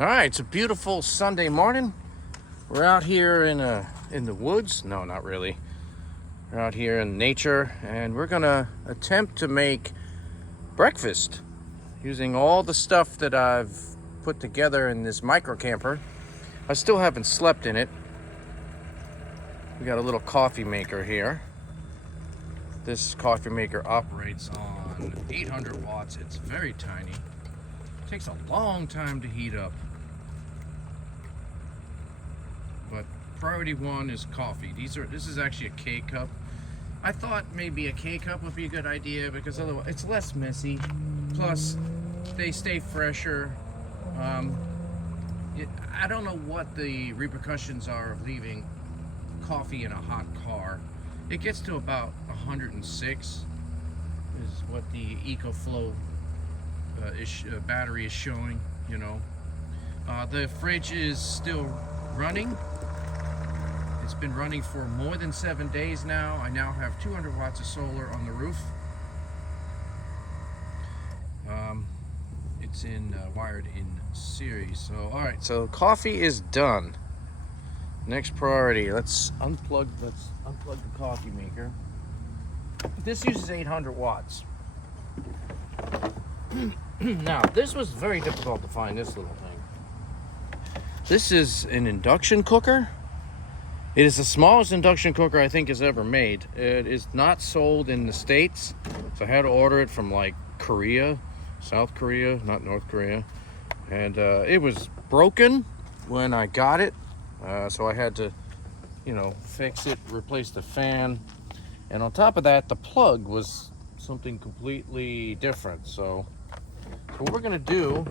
All right, it's a beautiful Sunday morning. We're out here in the woods. No, not really. We're out here in nature, and we're gonna attempt to make breakfast using all the stuff that I've put together in this micro camper. I still haven't slept in it. We got a little coffee maker here. This coffee maker operates on 800 watts. It's very tiny. It takes a long time to heat up. But priority one is coffee. This is actually a K-cup. I thought maybe a K-cup would be a good idea because otherwise it's less messy. Plus, they stay fresher. I don't know what the repercussions are of leaving coffee in a hot car. It gets to about 106 is what the EcoFlow battery is showing, you know. The fridge is still running. It's been running for more than 7 days now. I now have 200 watts of solar on the roof. It's wired in series. So, all right. So coffee is done. Next priority. Let's unplug the coffee maker. This uses 800 watts. Now, this was very difficult to find. This little thing. This is an induction cooker. It is the smallest induction cooker I think is ever made. It is not sold in the States, so I had to order it from like Korea, South Korea, not North Korea. And it was broken when I got it, so I had to, fix it, replace the fan. And on top of that, the plug was something completely different. So what we're gonna do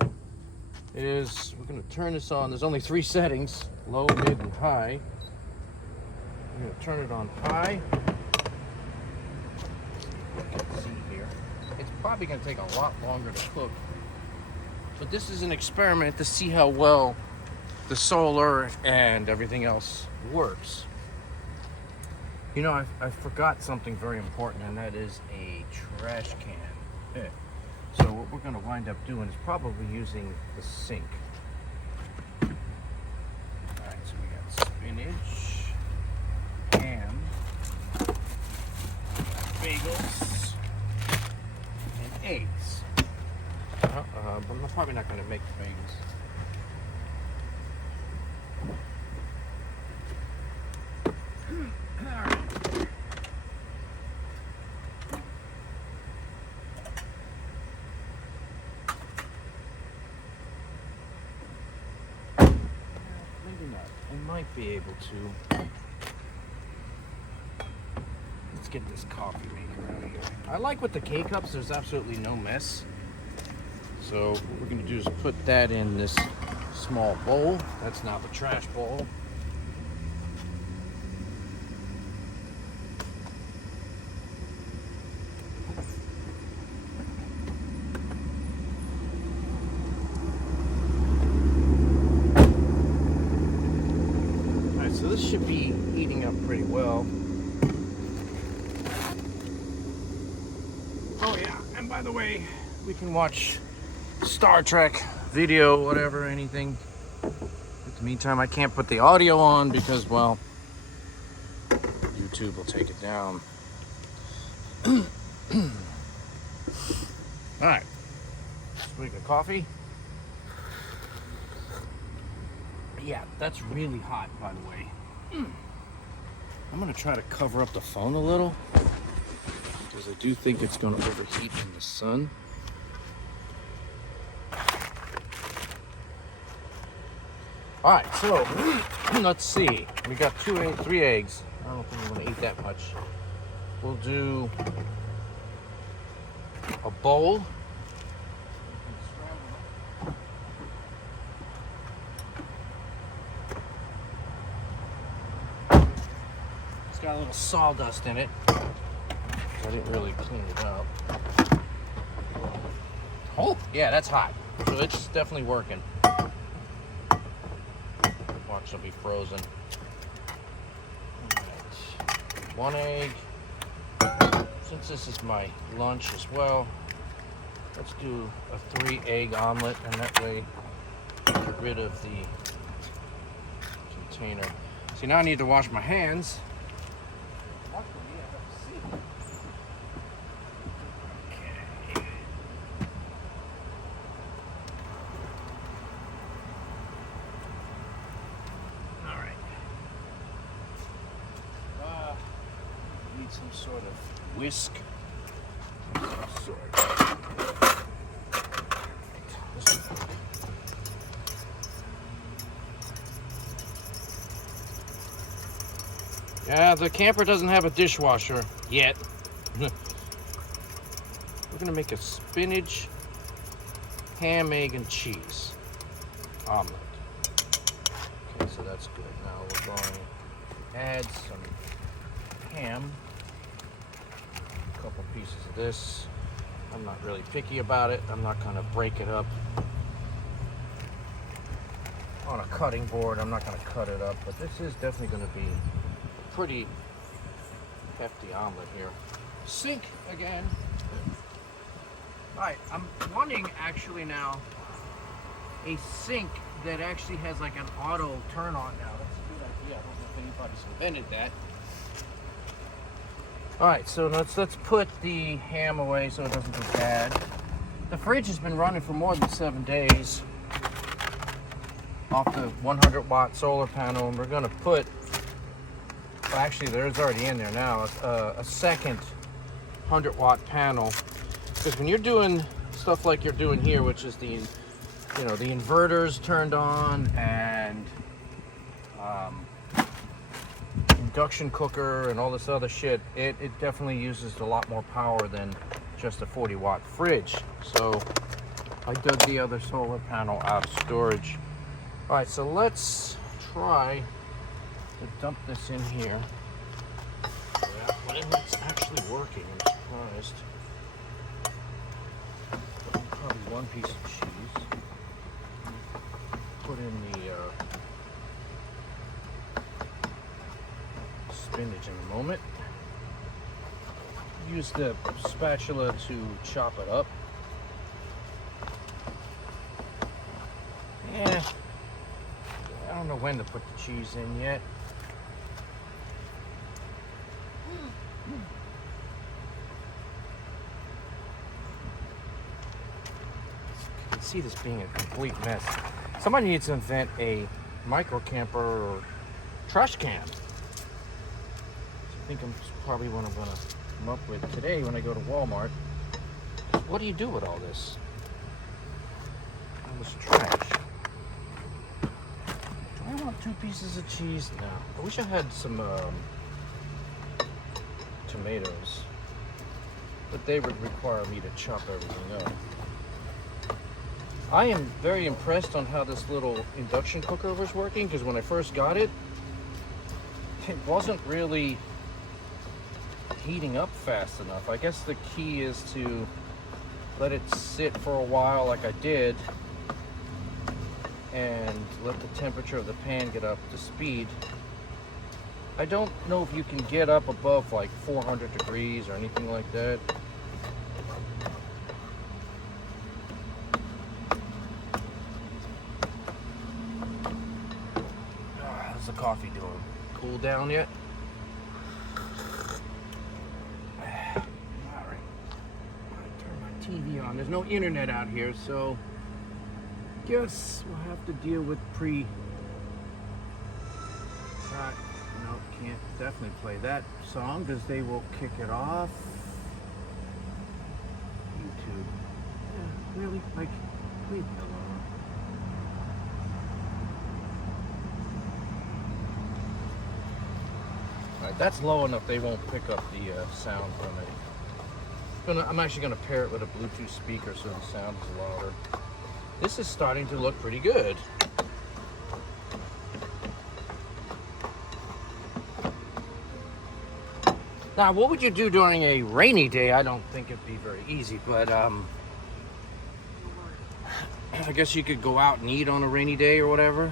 is we're gonna turn this on. There's only 3 settings, low, mid, and high. I'm going to turn it on high. Let's see here. It's probably going to take a lot longer to cook. But this is an experiment to see how well the solar and everything else works. I forgot something very important, and that is a trash can. So what we're going to wind up doing is probably using the sink. All right, so we got spinach. Bagels and eggs. But I'm probably not going to make the bagels. Maybe not. I might be able to. Let's get this coffee maker out of here. I like with the K-cups, there's absolutely no mess. So what we're going to do is put that in this small bowl. That's now the trash bowl. Alright, so this should be heating up pretty well. Oh yeah, and by the way, we can watch Star Trek video, whatever, anything. In the meantime, I can't put the audio on because, well, YouTube will take it down. Alright, swig of coffee. Yeah, that's really hot, by the way. I'm gonna try to cover up the phone a little, because I do think it's going to overheat in the sun. All right, so let's see. We got 3 eggs. I don't think we're going to eat that much. We'll do a bowl. It's got a little sawdust in it. I didn't really clean it up. Oh, yeah, that's hot. So it's definitely working. Watch, it'll be frozen. Right. 1 egg. Since this is my lunch as well, let's do a 3-egg omelet, and that way rid of the container. See, now I need to wash my hands. Okay. All right. Need some sort of whisk. Yeah, the camper doesn't have a dishwasher yet. We're gonna make a spinach, ham, egg, and cheese omelet. Okay, so that's good. Now we're going to add some ham, a couple pieces of this. I'm not really picky about it. I'm not gonna break it up on a cutting board. I'm not gonna cut it up, but this is definitely gonna be pretty hefty omelet here. Sink again. All right, I'm wanting actually now a sink that actually has like an auto turn on now. That's a good idea. I don't know if anybody's invented that. All right, so let's put the ham away so it doesn't go bad. The fridge has been running for more than 7 days off the 100-watt solar panel, and we're gonna put, well, actually there's already in there now, a second 100-watt panel. Because when you're doing stuff like you're doing here, which is the inverters turned on and induction cooker and all this other shit, it definitely uses a lot more power than just a 40-watt fridge. So I dug the other solar panel out of storage. All right, so let's try to dump this in here. Yeah, whatever, it's actually working. I'm surprised. Probably one piece of cheese. Put in the spinach in a moment. Use the spatula to chop it up. Yeah, I don't know when to put the cheese in yet. You can see this being a complete mess. Somebody needs to invent a micro camper or trash can. I think I'm probably what I'm gonna come up with today when I go to Walmart. What do you do with all this? All this trash. Do I want 2 pieces of cheese? No. I wish I had some tomatoes, but they would require me to chop everything up. I am very impressed on how this little induction cooker was working, because when I first got it, it wasn't really heating up fast enough. I guess the key is to let it sit for a while like I did and let the temperature of the pan get up to speed. I don't know if you can get up above like 400 degrees or anything like that. How's the coffee doing? Cool down yet? TV on. There's no internet out here, so guess we'll have to deal with no, can't definitely play that song because they will kick it off. YouTube. Yeah, really? Like, leave me alone. Alright, that's low enough they won't pick up the sound from it. I'm actually going to pair it with a Bluetooth speaker so the sound is louder. This is starting to look pretty good. Now, what would you do during a rainy day? I don't think it'd be very easy, but I guess you could go out and eat on a rainy day or whatever.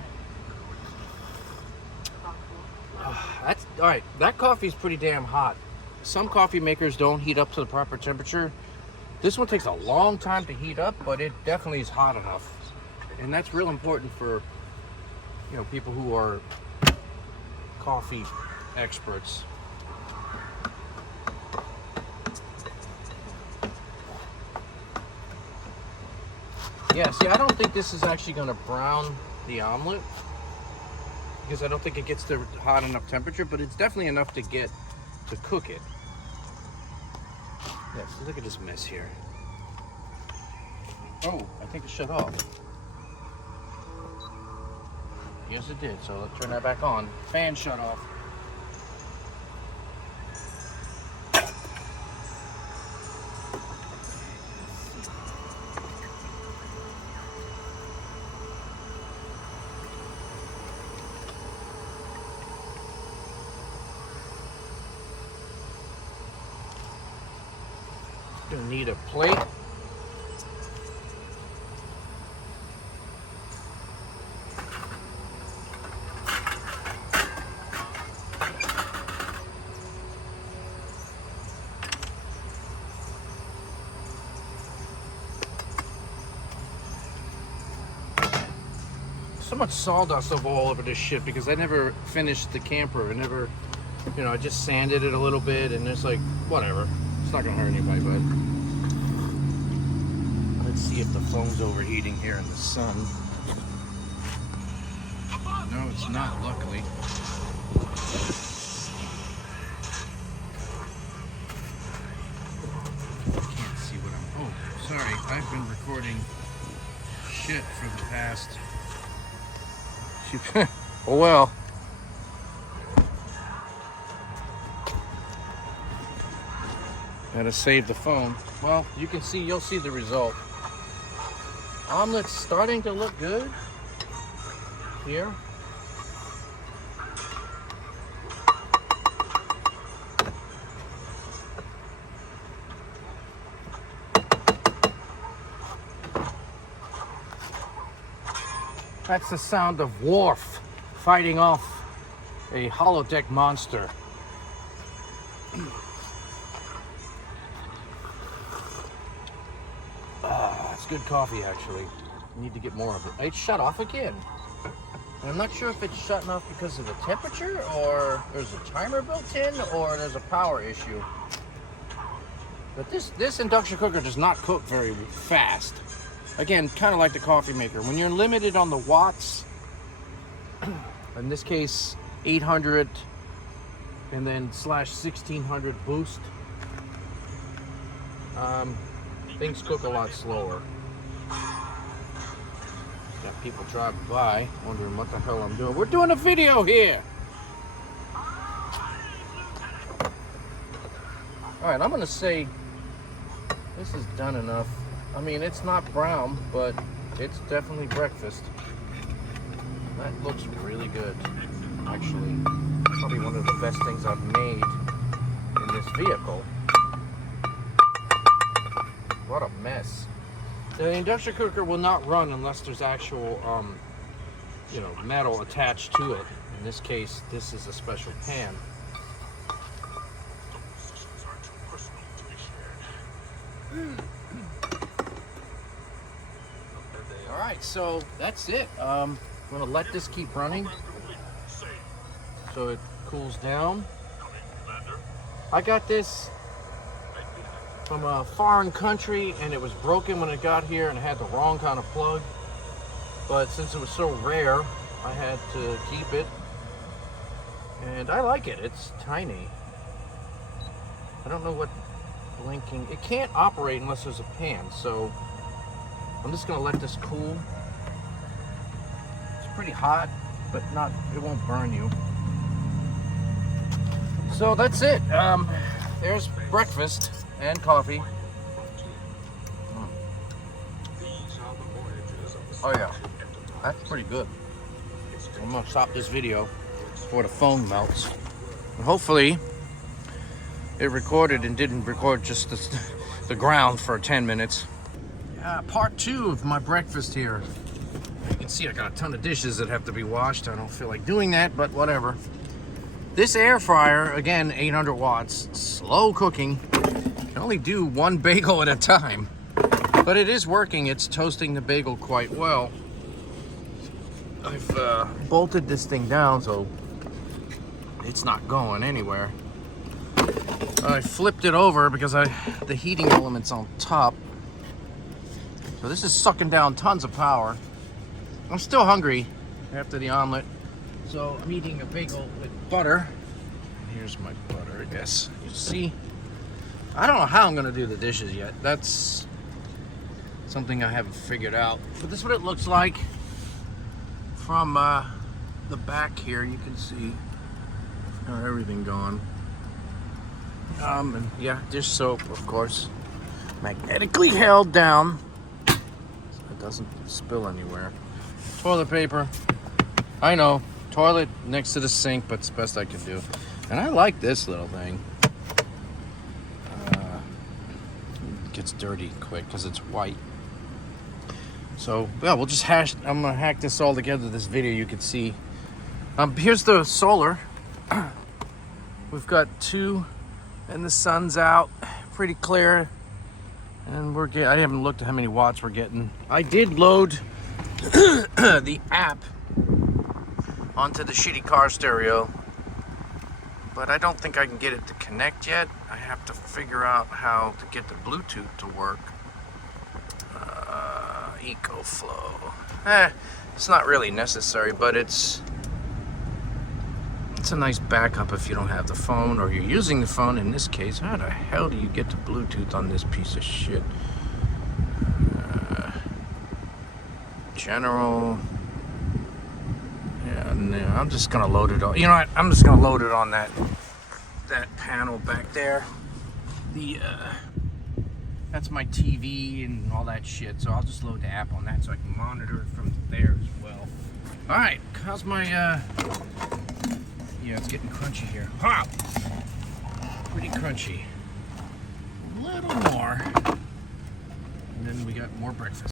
That's all right. That coffee is pretty damn hot. Some coffee makers don't heat up to the proper temperature. This one takes a long time to heat up, but it definitely is hot enough. And that's real important for, people who are coffee experts. Yeah, see, I don't think this is actually going to brown the omelet, because I don't think it gets to hot enough temperature, but it's definitely enough to cook it. Yeah, so look at this mess here. Oh, I think it shut off. Yes, it did. So let's turn that back on. Fan shut off. Gonna need a plate. So much sawdust all over this shit because I never finished the camper. I never, I just sanded it a little bit, and it's like, whatever. It's not gonna hurt anybody, but let's see if the phone's overheating here in the sun. No, it's not, luckily. Can't see what I'm. Oh, sorry. I've been recording shit for the past. Oh well. Gotta save the phone. Well, you'll see the result. Omelet's starting to look good here. That's the sound of Worf fighting off a holodeck monster. It's good coffee, actually. Need to get more of it. It shut off again. And I'm not sure if it's shutting off because of the temperature, or there's a timer built in, or there's a power issue. But this induction cooker does not cook very fast. Again, kind of like the coffee maker. When you're limited on the watts, in this case, 800 and then /1600 boost, things cook a lot slower. Got people driving by, wondering what the hell I'm doing. We're doing a video here! Alright, I'm gonna say this is done enough. I mean, it's not brown, but it's definitely breakfast. That looks really good, actually. Probably one of the best things I've made in this vehicle. What a mess. The induction cooker will not run unless there's actual, metal attached to it. In this case, this is a special pan. Alright, so that's it. I'm going to let this keep running so it cools down. I got this from a foreign country, and it was broken when it got here and it had the wrong kind of plug. But since it was so rare, I had to keep it. And I like it. It's tiny. I don't know what blinking. It can't operate unless there's a pan, so I'm just gonna let this cool. It's pretty hot, but it won't burn you. So that's it. There's breakfast and coffee. Oh yeah, that's pretty good. I'm gonna stop this video before the phone melts. And hopefully it recorded and didn't record just the ground for 10 minutes. Part 2 of my breakfast here. You can see I got a ton of dishes that have to be washed. I don't feel like doing that, but whatever. This air fryer, again, 800 watts, slow cooking. Can only do one bagel at a time. But it is working. It's toasting the bagel quite well. I've bolted this thing down so it's not going anywhere. I flipped it over because the heating element's on top. So this is sucking down tons of power. I'm still hungry after the omelet, so I'm eating a bagel with butter. Here's my butter, I guess. You see? I don't know how I'm gonna do the dishes yet. That's something I haven't figured out. But this is what it looks like from the back here. You can see everything gone. And yeah, dish soap, of course, magnetically held down so it doesn't spill anywhere. Toilet paper. I know, toilet next to the sink, but it's the best I can do. And I like this little thing. It gets dirty quick because it's white. So, yeah, we'll just I'm gonna hack this all together, this video you can see. Here's the solar. We've got 2, and the sun's out, pretty clear. And I haven't looked at how many watts we're getting. I did load the app onto the shitty car stereo, but I don't think I can get it to connect yet. I have to figure out how to get the Bluetooth to work. EcoFlow. It's not really necessary, but it's a nice backup if you don't have the phone or you're using the phone. In this case, how the hell do you get the Bluetooth on this piece of shit? General. Yeah, no, I'm just gonna load it on. You know what? I'm just gonna load it on that panel back there. That's my TV and all that shit. So I'll just load the app on that so I can monitor it from there as well. All right, how's my? Yeah, it's getting crunchy here. Ha! Pretty crunchy. A little more, and then we got more breakfast.